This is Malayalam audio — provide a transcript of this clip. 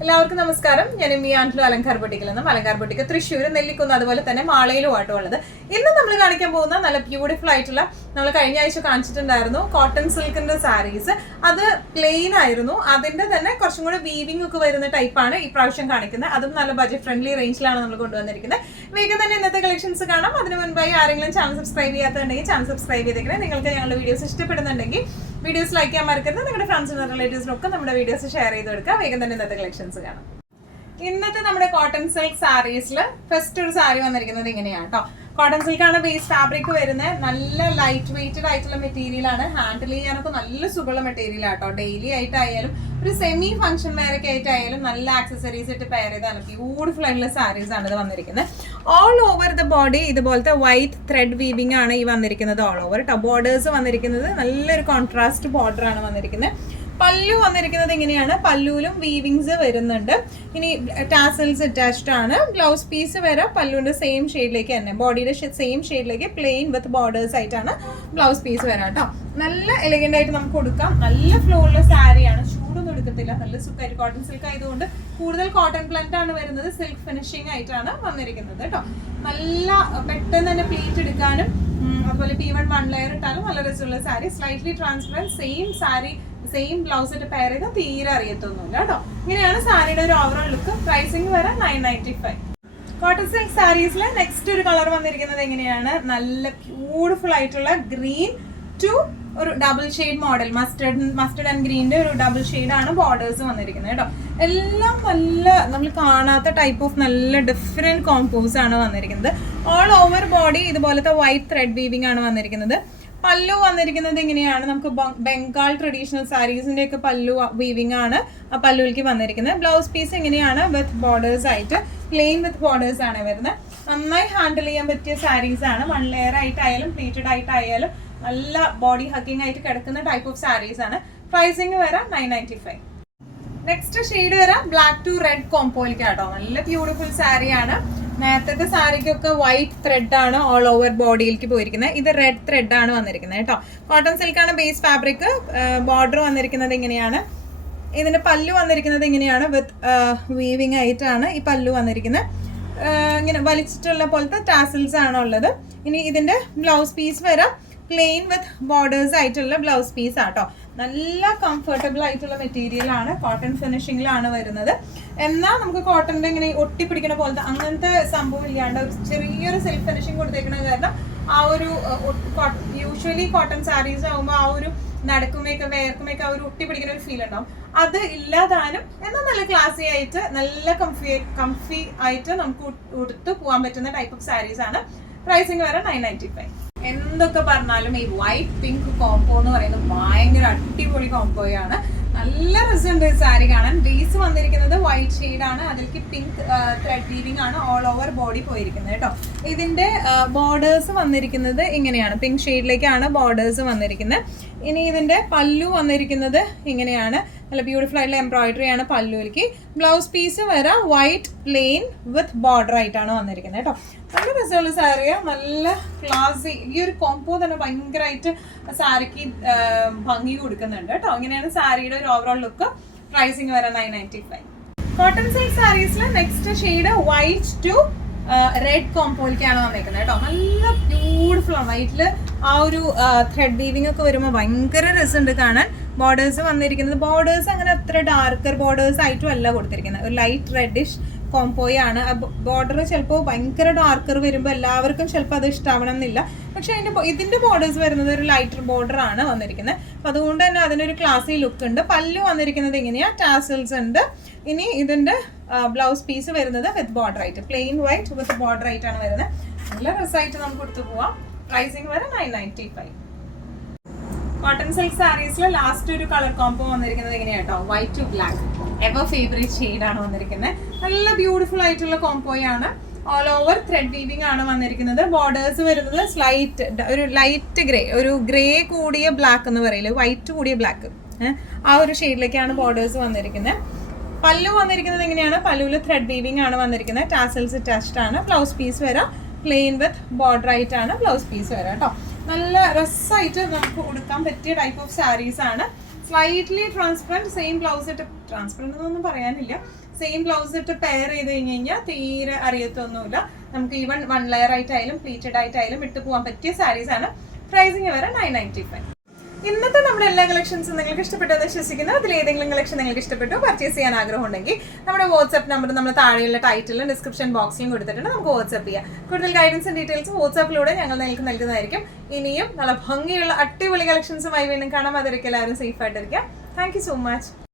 എല്ലാവർക്കും നമസ്കാരം. ഞാൻ എം ആൻഡ്ലു അലങ്കാർ ബൊട്ടിക്കിൽ നിന്നും. അലങ്കാർ ബൊട്ടിക്ക് തൃശ്ശൂർ, നെല്ലിക്കുന്ന്, അതുപോലെ തന്നെ മാളയിലുമായിട്ടും ഉള്ളത്. ഇന്ന് നമ്മൾ കാണിക്കാൻ പോകുന്ന നല്ല ബ്യൂട്ടിഫുൾ ആയിട്ടുള്ള, നമ്മൾ കഴിഞ്ഞ ആഴ്ച കാണിച്ചിട്ടുണ്ടായിരുന്നു കോട്ടൺ സിൽക്കിന്റെ സാരീസ്. അത് പ്ലെയിൻ ആയിരുന്നു. അതിന്റെ തന്നെ കുറച്ചും കൂടി വീവിംഗ് ഒക്കെ വരുന്ന ടൈപ്പാണ് ഈ പ്രാവശ്യം കാണിക്കുന്നത്. അതും നല്ല ബഡ്ജറ്റ് ഫ്രണ്ട്ലി റേഞ്ചിലാണ് നമ്മൾ കൊണ്ടുവന്നിരിക്കുന്നത്. വേഗം തന്നെ ഇന്നത്തെ കളക്ഷൻസ് കാണാം. അതിന് മുൻപായി ആരെങ്കിലും ചാനൽ സബ്സ്ക്രൈബ് ചെയ്യാത്തുണ്ടെങ്കിൽ ചാനൽ സബ്സ്ക്രൈബ് ചെയ്തേക്കണേ. നിങ്ങൾക്ക് ഞങ്ങളുടെ വീഡിയോസ് ഇഷ്ടപ്പെടുന്നുണ്ടെങ്കിൽ വീഡിയോസ് ലൈക്ക് ചെയ്യാൻ മറക്കരുത്. നിങ്ങളുടെ ഫ്രണ്ട്സിനും റിലേറ്റീവ്സിനൊക്കെ നമ്മുടെ വീഡിയോസ് ഷെയർ ചെയ്ത് കൊടുക്കുക. വേഗം തന്നെ ഇന്നത്തെ കളക്ഷൻസ് കാണാം. ഇന്നത്തെ നമ്മുടെ കോട്ടൺ സിൽക്ക് സാരീസിൽ ഫസ്റ്റ് ഒരു സാരി വന്നിരിക്കുന്നത് ഇങ്ങനെയാണ് കേട്ടോ. കോട്ടൺ സിൽക്കാണ് ബേസ് ഫാബ്രിക് വരുന്നത്. നല്ല ലൈറ്റ് വെയ്റ്റഡ് ആയിട്ടുള്ള മെറ്റീരിയൽ ആണ്. ഹാൻഡിൽ ചെയ്യാനൊക്കെ നല്ല സുഖമുള്ള മെറ്റീരിയൽ ആട്ടോ. ഡെയിലി ആയിട്ടായാലും ഒരു സെമി ഫംഗ്ഷൻ വെയറൊക്കെ ആയിട്ടായാലും നല്ല ആക്സസറീസ് ഇട്ട് പെയർ ചെയ്താണ് ബ്യൂട്ടിഫുൾ ആയിട്ടുള്ള സാരീസ് ആണ് ഇത് വന്നിരിക്കുന്നത്. ഓൾ ഓവർ ദ ബോഡി ഇതുപോലത്തെ വൈറ്റ് ത്രെഡ് വീവിംഗ് ആണ് ഈ വന്നിരിക്കുന്നത്. ഓൾ ഓവർ ബോർഡേഴ്സ് വന്നിരിക്കുന്നത് നല്ലൊരു കോൺട്രാസ്റ്റ് ബോർഡർ ആണ് വന്നിരിക്കുന്നത്. പല്ലു വന്നിരിക്കുന്നത് ഇങ്ങനെയാണ്. പല്ലുവിലും വീവിങ്സ് വരുന്നുണ്ട്. ഇനി ടാസൽസ് അറ്റാച്ച്ഡ് ആണ്. ബ്ലൗസ് പീസ് വരെ പല്ലുവിന്റെ സെയിം ഷെയ്ഡിലേക്ക് തന്നെ, ബോഡിയുടെ സെയിം ഷെയ്ഡിലേക്ക് പ്ലെയിൻ വിത്ത് ബോർഡേഴ്സ് ആയിട്ടാണ് ബ്ലൗസ് പീസ് വരാം കേട്ടോ. നല്ല എലഗന്റ് ആയിട്ട് നമുക്ക് കൊടുക്കാം. നല്ല ഫ്ലോറിലെ സാരിയാണ്. ചൂടൊന്നും എടുക്കത്തില്ല. നല്ല സുഖമായിട്ട് കോട്ടൺ സിൽക്ക് ആയതുകൊണ്ട് കൂടുതൽ കോട്ടൺ ബ്ലെൻഡ് ആണ് വരുന്നത്. സിൽക്ക് ഫിനിഷിംഗ് ആയിട്ടാണ് വന്നിരിക്കുന്നത് കേട്ടോ. നല്ല പെട്ടെന്ന് തന്നെ പ്ലീറ്റ് എടുക്കാനും അതുപോലെ P1 1 ലെയർ ഇട്ടാലും നല്ല രസമുള്ള sari. Slightly transparent same sari same blouse ഇട്ട് പെയർ ചെയ്താൽ തീരെ അറിയത്തൊന്നുമില്ല കേട്ടോ. ഇങ്ങനെയാണ് സാരിയുടെ ഒരു ഓവറോൾ ലുക്ക്. പ്രൈസിങ് വരെ 995. കോട്ടൺ സിൽക്ക് സാരീസിലെ നെക്സ്റ്റ് ഒരു കളർ വന്നിരിക്കുന്നത് എങ്ങനെയാണ്? നല്ല ബ്യൂട്ടിഫുൾ ആയിട്ടുള്ള ഗ്രീൻ ടു ഒരു double shade model, mustard and ഗ്രീനിന്റെ ഒരു ഡബിൾ ഷെയ്ഡാണ് ബോർഡേഴ്സ് വന്നിരിക്കുന്നത് കേട്ടോ. എല്ലാം നല്ല നമ്മൾ കാണാത്ത ടൈപ്പ് ഓഫ് നല്ല ഡിഫറെന്റ് കോമ്പോസ് ആണ് വന്നിരിക്കുന്നത്. ഓൾ ഓവർ ബോഡി ഇതുപോലത്തെ വൈറ്റ് ത്രെഡ് വീവിംഗ് ആണ് വന്നിരിക്കുന്നത്. പല്ലു വന്നിരിക്കുന്നത് എങ്ങനെയാണ്? നമുക്ക് ബംഗാൾ ട്രഡീഷണൽ സാരീസിന്റെ ഒക്കെ പല്ലു വീവിംഗ് ആണ് ആ പല്ലുവിലേക്ക് വന്നിരിക്കുന്നത്. ബ്ലൗസ് പീസ് എങ്ങനെയാണ്? വിത്ത് ബോർഡേഴ്സ് ആയിട്ട് പ്ലെയിൻ വിത്ത് ബോർഡേഴ്സ് ആണ് വരുന്നത്. നന്നായി ഹാൻഡിൽ ചെയ്യാൻ പറ്റിയ സാരീസ് ആണ്. 1 ലെയർ ആയിട്ടായാലും പ്ലീറ്റഡ് ആയിട്ടായാലും നല്ല ബോഡി ഹക്കിംഗ് ആയിട്ട് കിടക്കുന്ന ടൈപ്പ് ഓഫ് സാരീസ് ആണ്. പ്രൈസിങ് വരാം 995. നെക്സ്റ്റ് ഷെയ്ഡ് വരാം ബ്ലാക്ക് ടു റെഡ് കോംപോയിലേക്ക് കേട്ടോ. നല്ല ബ്യൂട്ടിഫുൾ സാരിയാണ്. നേരത്തെ സാരിക്കൊക്കെ വൈറ്റ് ത്രെഡ് ആണ് ഓൾ ഓവർ ബോഡിയിലേക്ക് പോയിരിക്കുന്നത്. ഇത് റെഡ് ത്രെഡ് ആണ് വന്നിരിക്കുന്നത് കേട്ടോ. കോട്ടൺ സിൽക്കാണ് ബേസ് ഫാബ്രിക്. ബോർഡർ വന്നിരിക്കുന്നത് ഇങ്ങനെയാണ്. ഇതിന്റെ പല്ലു വന്നിരിക്കുന്നത് ഇങ്ങനെയാണ്. വിത്ത് വീവിംഗ് ആയിട്ടാണ് ഈ പല്ലു വന്നിരിക്കുന്നത്. ഇങ്ങനെ വലിച്ചിട്ടുള്ള പോലത്തെ ടാസിൽസ് ആണ് ഉള്ളത്. ഇനി ഇതിന്റെ ബ്ലൗസ് പീസ് വരാം പ്ലെയിൻ വിത്ത് ബോർഡേഴ്സ് ആയിട്ടുള്ള ബ്ലൗസ് പീസ് ആട്ടോ. നല്ല കംഫർട്ടബിൾ ആയിട്ടുള്ള മെറ്റീരിയൽ ആണ്. കോട്ടൺ ഫിനിഷിംഗിലാണ് വരുന്നത്. എന്നാൽ നമുക്ക് കോട്ടന്റെ ഇങ്ങനെ ഒട്ടിപ്പിടിക്കുന്ന പോലത്തെ അങ്ങനത്തെ സംഭവം ഇല്ലാണ്ട് ചെറിയൊരു സെൽഫ് ഫിനിഷിംഗ് കൊടുത്തേക്കുന്ന കാരണം ആ ഒരു യൂഷ്വലി കോട്ടൺ സാരീസ് ആകുമ്പോൾ ആ ഒരു നടക്കുമേക്ക് വേർക്കുമേക്ക് ആ ഒരു ഒട്ടിപ്പിടിക്കുന്ന ഒരു ഫീൽ ഉണ്ടാവും. അത് ഇല്ലാതാനും എന്നാൽ നല്ല ക്ലാസി ആയിട്ട് നല്ല കംഫി ആയിട്ട് നമുക്ക് ഉടുത്ത് പോകാൻ പറ്റുന്ന ടൈപ്പ് ഓഫ് സാരീസ് ആണ്. പ്രൈസിങ് വരെ 995. എന്തൊക്കെ പറഞ്ഞാലും ഈ വൈറ്റ് പിങ്ക് കോംബോ എന്ന് പറയുന്നത് ഭയങ്കര അടിപൊളി കോംബോയാണ്. നല്ല രസമുണ്ട് സാരി കാണാൻ. ബേസ് വന്നിരിക്കുന്നത് വൈറ്റ് ഷെയ്ഡാണ്. അതിലേക്ക് പിങ്ക് ത്രെഡ് വീവിംഗ് ആണ് ഓൾ ഓവർ ബോഡി പോയിരിക്കുന്നത് കേട്ടോ. ഇതിന്റെ ബോർഡേഴ്സ് വന്നിരിക്കുന്നത് ഇങ്ങനെയാണ്. പിങ്ക് ഷെയ്ഡിലേക്കാണ് ബോർഡേഴ്സ് വന്നിരിക്കുന്നത്. ഇനി ഇതിന്റെ പല്ലു വന്നിരിക്കുന്നത് ഇങ്ങനെയാണ്. നല്ല ബ്യൂട്ടിഫുൾ ആയിട്ടുള്ള എംബ്രോയിഡറി ആണ് പല്ലുവിലേക്ക്. ബ്ലൗസ് പീസ് വരെ വൈറ്റ് പ്ലെയിൻ വിത്ത് ബോർഡർ ആയിട്ടാണ് വന്നിരിക്കുന്നത് കേട്ടോ. നല്ല രസമുള്ള സാരിയാണ്. നല്ല ക്ലാസി. ഈ ഒരു കോംബോ തന്നെ ഭയങ്കരമായിട്ട് സാരിക്ക് ഭംഗി കൊടുക്കുന്നുണ്ട് കേട്ടോ. ഇങ്ങനെയാണ് സാരിയുടെ ഒരു ഓവറോൾ ലുക്ക്. പ്രൈസിങ് വരെ 995. കോട്ടൺ സിൽക്ക് സാരീസിലെ next shade white to red കോംബോയിലേക്കാണ് വന്നിരിക്കുന്നത് കേട്ടോ. നല്ല ബ്യൂട്ടിഫുൾ ആണ്. വൈറ്റില് ആ ഒരു ത്രെഡ് വീവിംഗ് ഒക്കെ വരുമ്പോൾ ഭയങ്കര രസമുണ്ട് കാണാൻ. ബോർഡേഴ്സ് വന്നിരിക്കുന്നത് ബോർഡേഴ്സ് അങ്ങനെ അത്ര ഡാർക്കർ ബോർഡേഴ്സ് ആയിട്ടും അല്ല കൊടുത്തിരിക്കുന്നത്. ഒരു ലൈറ്റ് റെഡിഷ് കോംബോയാണ്. ബോർഡർ ചിലപ്പോൾ ഭയങ്കര ഡാർക്കർ വരുമ്പോൾ എല്ലാവർക്കും ചിലപ്പോൾ അത് ഇഷ്ടാവണം എന്നില്ല. പക്ഷെ ഇതിന്റെ ബോർഡേഴ്സ് വരുന്നത് ഒരു ലൈറ്റർ ബോർഡർ ആണ് വന്നിരിക്കുന്നത്. അപ്പൊ അതുകൊണ്ട് തന്നെ അതിനൊരു ക്ലാസി ലുക്ക് ഉണ്ട്. പല്ലു വന്നിരിക്കുന്നത് ഇങ്ങനെയാ. ടാസൽസ് ഉണ്ട്. ഇനി ഇതിന്റെ ബ്ലൗസ് പീസ് വരുന്നത് വിത്ത് ബോർഡർ ആയിട്ട് പ്ലെയിൻ വൈറ്റ് വിത്ത് ബോർഡർ ആയിട്ടാണ് വരുന്നത്. നല്ല രസമായിട്ട് നമുക്ക് കൊടുത്തു പോവാം. പ്രൈസിങ് വരെ 995. കോട്ടൺ സിൽക്ക് സാരീസിൽ ലാസ്റ്റ് ഒരു കളർ കോംബോ വന്നിരിക്കുന്നത് എങ്ങനെയാ കേട്ടോ. White to black ever favourite ഷെയ്ഡാണ് വന്നിരിക്കുന്നത്. നല്ല ബ്യൂട്ടിഫുൾ ആയിട്ടുള്ള കോംബോയാണ്. ഓൾ ഓവർ ത്രെഡ് വീവിംഗ് ആണ് വന്നിരിക്കുന്നത്. ബോർഡേഴ്സ് വരുന്നത് ഒരു ലൈറ്റ് ഗ്രേ, ഒരു ഗ്രേ കൂടിയ ബ്ലാക്ക് എന്ന് പറയില്ല, വൈറ്റ് കൂടിയ ബ്ലാക്ക്, ആ ഒരു ഷെയ്ഡിലേക്കാണ് ബോർഡേഴ്സ് വന്നിരിക്കുന്നത്. പല്ലു വന്നിരിക്കുന്നത് എങ്ങനെയാണ്? പല്ലുവിൽ ത്രെഡ് വീവിംഗ് ആണ് വന്നിരിക്കുന്നത്. ടാസൽസ് അറ്റാച്ച്ഡ് ആണ്. ബ്ലൗസ് പീസ് വരാം പ്ലെയിൻ വിത്ത് ബോർഡർ ആയിട്ടാണ് ബ്ലൗസ് പീസ് വരാം കേട്ടോ. നല്ല രസമായിട്ട് നമുക്ക് കൊടുക്കാൻ പറ്റിയ ടൈപ്പ് ഓഫ് സാരീസ് ആണ്. സ്ലൈറ്റ്ലി ട്രാൻസ്പെറൻറ്റ്, സെയിം ബ്ലൗസ് ഇട്ട് ട്രാൻസ്പെറൻറ്റ് എന്നൊന്നും പറയാനില്ല, സെയിം ബ്ലൗസ് ഇട്ട് പെയർ ചെയ്ത് കഴിഞ്ഞ് കഴിഞ്ഞാൽ തീരെ അറിയത്തൊന്നുമില്ല. നമുക്ക് ഈവൻ 1 ലെയർ ആയിട്ടായാലും പ്ലീറ്റഡ് ആയിട്ടായാലും ഇട്ട് പോകാൻ പറ്റിയ സാരീസ് ആണ്. പ്രൈസിങ് വരെ 995. ഇന്നത്തെ നമ്മുടെ എല്ലാ കളക്ഷൻസും നിങ്ങൾക്ക് ഇഷ്ടപ്പെട്ടെന്ന് വിശ്വസിക്കുന്നു. അതിൽ ഏതെങ്കിലും കളക്ഷൻ നിങ്ങൾക്ക് ഇഷ്ടപ്പെട്ടു പർച്ചേസ് ചെയ്യാൻ ആഗ്രഹം ഉണ്ടെങ്കിൽ നമ്മുടെ വാട്സ്ആപ്പ് നമ്പർ നമ്മൾ താഴെയുള്ള ടൈറ്റിലും ഡിസ്ക്രിപ്ഷൻ ബോക്സിലും കൊടുത്തിട്ടുണ്ട്, നമുക്ക് വാട്സ്ആപ്പ് ചെയ്യാം. കൂടുതൽ ഗൈഡൻസും ഡീറ്റെയിൽസും വാട്സ്ആപ്പിലൂടെ ഞങ്ങൾ നിങ്ങൾക്ക് നൽകുന്നതായിരിക്കും. ഇനിയും നല്ല ഭംഗിയുള്ള അടിപൊളി കളക്ഷൻസുമായി വീണ്ടും കാണാം. അതൊരിക്കലും എല്ലാവരും സേഫ് ആയിട്ടിരിക്കാം. Thank you so much.